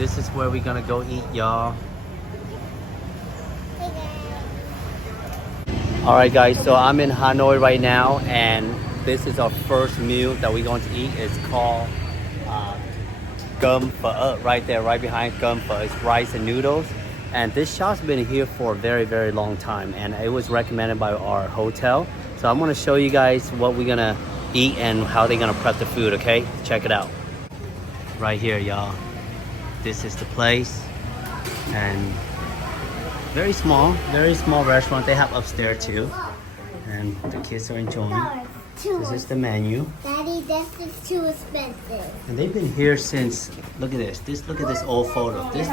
this is where we're gonna go eat, y'all. All right, guys. So I'm in Hanoi right now, and this is our first meal that we're going to eat. It's called Gum Pho, right there, right behind Gum Pho. It's rice and noodles. And this shop's been here for a very, very long time, and it was recommended by our hotel. So I'm gonna show you guys what we're gonna eat and how they're gonna prep the food, okay? Check it out. Right here, y'all. This is the place. And very small restaurant. They have upstairs too. And the kids are enjoying. This is the menu. Daddy, this is too expensive. And they've been here since, look at this. Look at this old photo. This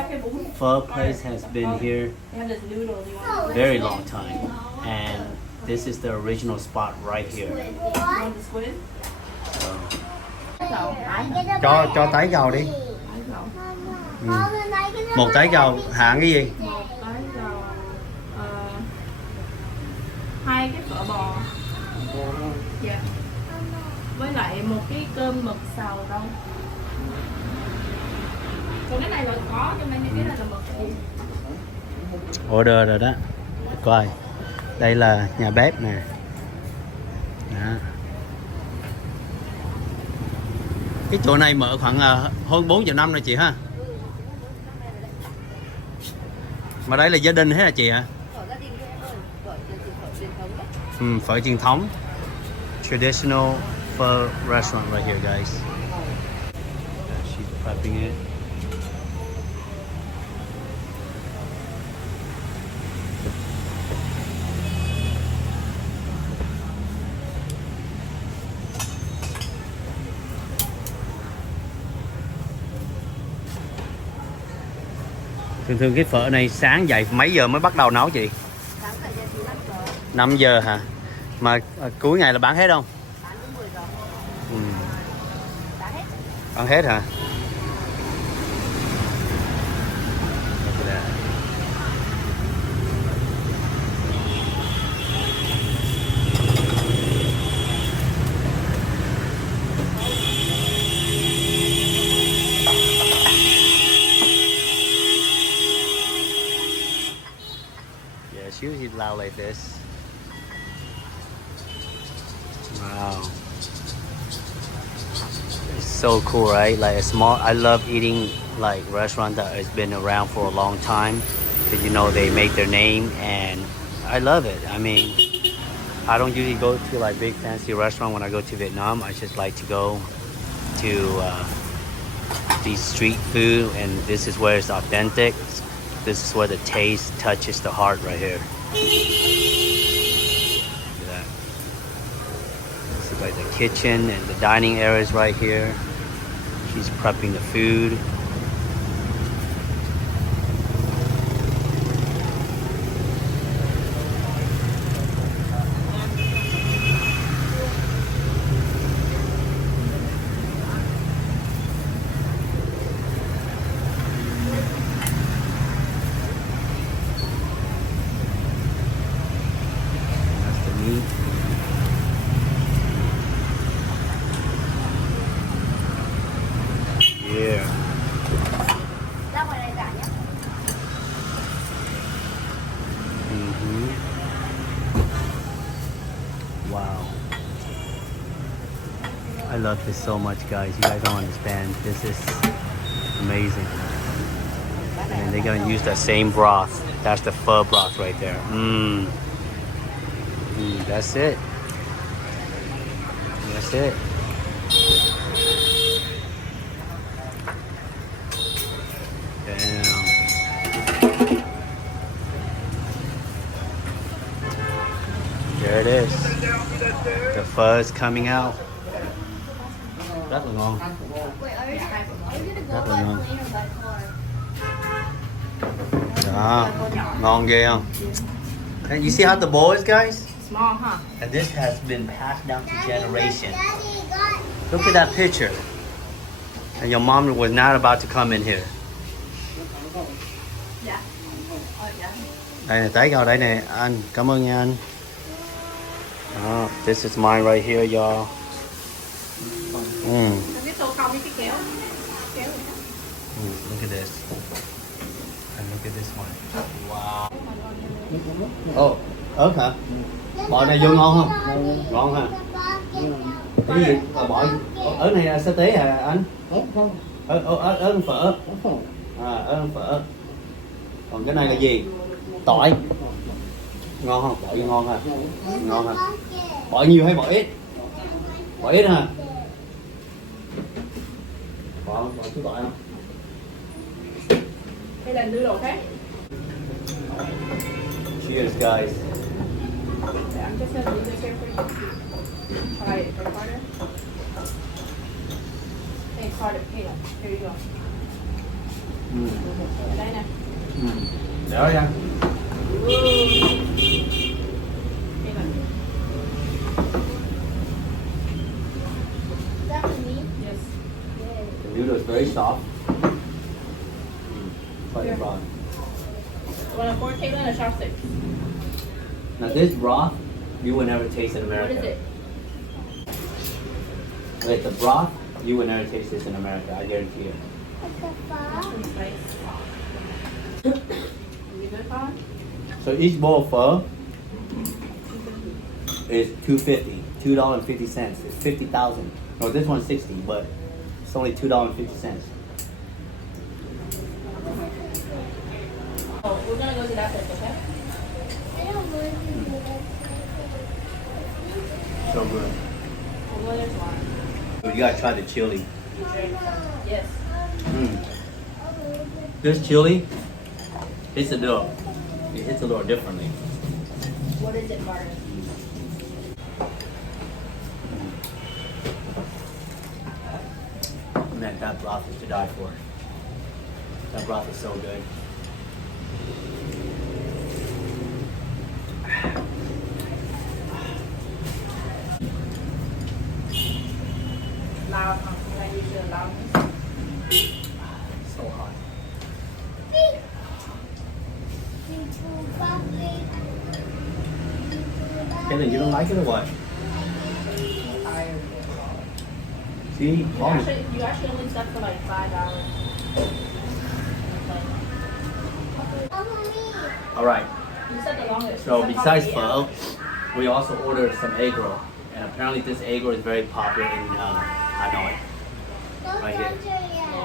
pho place has been here very long time. And this is the original spot right here. So. Cho tái gầu đi. Một tái gầu hạng cái gì? Hai cái phở bò. Dạ. Với lại một cái cơm mực xào rau. Còn cái này là có, cho nên cái này là mực gì? Order rồi đó. Coi. Đây là nhà bếp nè. Đó. Cái chỗ này mở khoảng hơn 40 năm rồi chị ha. Mà đây là gia đình hết hả chị hả? Phở truyền thống. Traditional Pho Restaurant right here, guys. Yeah, she's prepping it. Thường cái phở này sáng dậy mấy giờ mới bắt đầu nấu chị? 5 giờ hả? Mà cuối ngày là bán hết không? Bán đến 10 giờ. Bán hết. Bán hết hả? Yeah, she usually loud like this. Wow, it's so cool, right? Like a small, I love eating like restaurant that has been around for a long time, because you know they make their name, and I love it. I mean, I don't usually go to like big fancy restaurant when I go to Vietnam. I just like to go to these street food, and this is where it's authentic. This is where the taste touches the heart right here. Like the kitchen and the dining areas right here. She's prepping the food. That's the meat. Yeah. Wow. I love this so much, guys. You guys don't understand. This is amazing. And they're gonna use that same broth. That's the pho broth right there. That's it. That's it. Damn. There it is. The pho is coming out. Rất là ngon. Rất là ngon. Đó, ngon ghê không? And you see how the bowl is, guys? Small, huh? And this has been passed down to generation. Look at that picture. And your mom was not about to come in here. Dạ. Đây này, tái gạo đây nè, anh. Cảm ơn nha anh. This is mine right here, y'all. Cái tô không với cái kéo. Ooh, look at this. And look at this one. Wow. Oh, ớt hả? Bỏ này vô ngon không? Ngon hả? Cái gì? Bỏ ớt này là sa tế hả anh? Ớt phở. Ớt phở. Còn cái này là gì? Tỏi. Ngon không? Tỏi ngon hả? Ngon hả? Bỏ nhiều hay bỏ ít? Bỏ ít hả? Bỏ chút tỏi không? Hay là đưa đồ khác? Cheers, guys. I'm just gonna leave this here for you. Try it, right, Carter? Hey, Carter, here you go. Ở đây nè. Để đó nha. That for me? Yes. The noodle is very soft. Quite Here. broad. You want a fork table and a chopstick? Now this broth, you will never taste in What America. is it? Wait, the broth, you will never taste this in America. I guarantee you. It's a pho. Some spice. Is it good, Colin? So each bowl of pho is $2.50. $2.50. It's 50,000. No, this one's 60, but it's only $2.50. Oh, we're gonna go to that place, okay? I don't want to do that. So good. We'll go there tomorrow. So you gotta try the chili. You drink. Yes. This chili, it hits a little differently. What is it, Carter? Man, that broth is to die for. That broth is so good. Loud, can I use your loudness? So hot. Kevin, you don't like it or what? I'm tired. See, You actually only stuck for like 5 hours. all right. You said the longest. So You said besides probably pho, we also ordered some egg roll, and apparently this egg roll is very popular in Hanoi. Right here,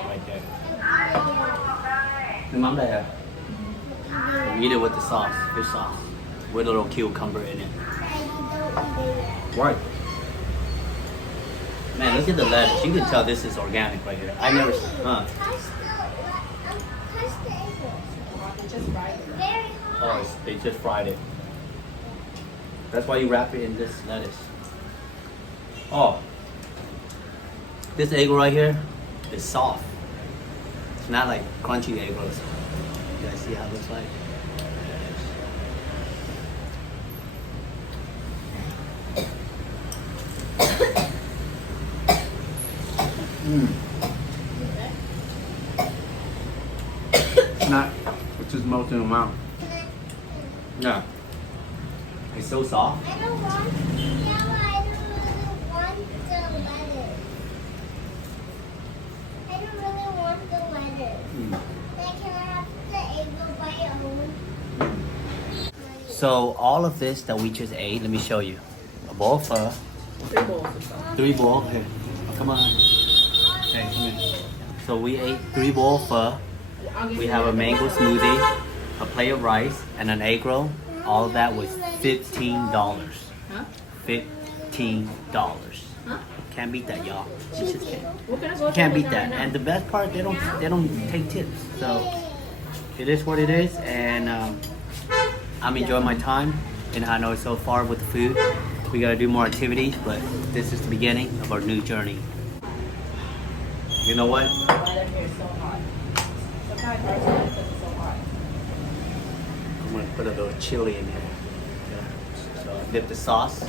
right there. Nước mắm đây hả? We eat it with the sauce, fish sauce, with a little cucumber in it. Right. Man, look at the lettuce. You can tell this is organic right here. I never, Touch the apple. You just fried it. Very hot. they just fried it. That's why you wrap it in this lettuce. Oh, this egg roll right here is soft. It's not like crunchy egg rolls. You guys see how it looks like? It's not, it's just melting in the mouth. Yeah. It's so soft. I don't want, I don't really want the lettuce. I don't really want the lettuce. Then can I have the egg roll by own? So all of this that we just ate, let me show you. A bowl of pho, 3 bowls of sauce. 3 bowls. Here, come on. Okay, come here. So we ate 3 bowls of pho. We have a mango smoothie, a plate of rice, and an egg roll. All of that was $15. Huh? $15. Huh? Can't beat that, y'all. You just can't. We're gonna go Can't to beat that. And the best part, they don't take tips. So it is what it is, and I'm enjoying my time in Hanoi so far with the food. We gotta do more activities, but this is the beginning of our new journey. You know what? Right up here is so hot. Sometimes hard to because it's so hot. I'm gonna put a little chili in here. Yeah. So I dip the sauce,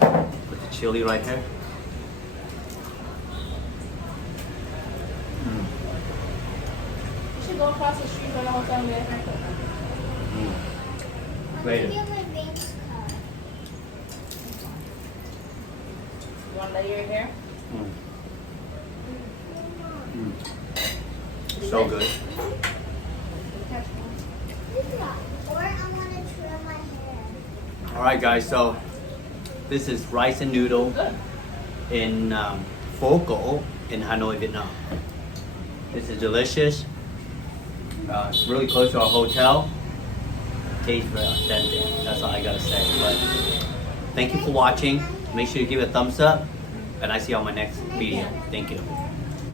put the chili right here. You should go across the street for the hotel and get a haircut. Later. Give my banks card. You want to lay your hair? So good. Or I want to trim my hair. All right, guys. So this is rice and noodle in Pho Cổ in Hanoi, Vietnam. This is delicious. It's really close to our hotel. Tastes very authentic. That's all I gotta say. But thank you for watching. Make sure you give it a thumbs up, and I see you on my next video. Thank you.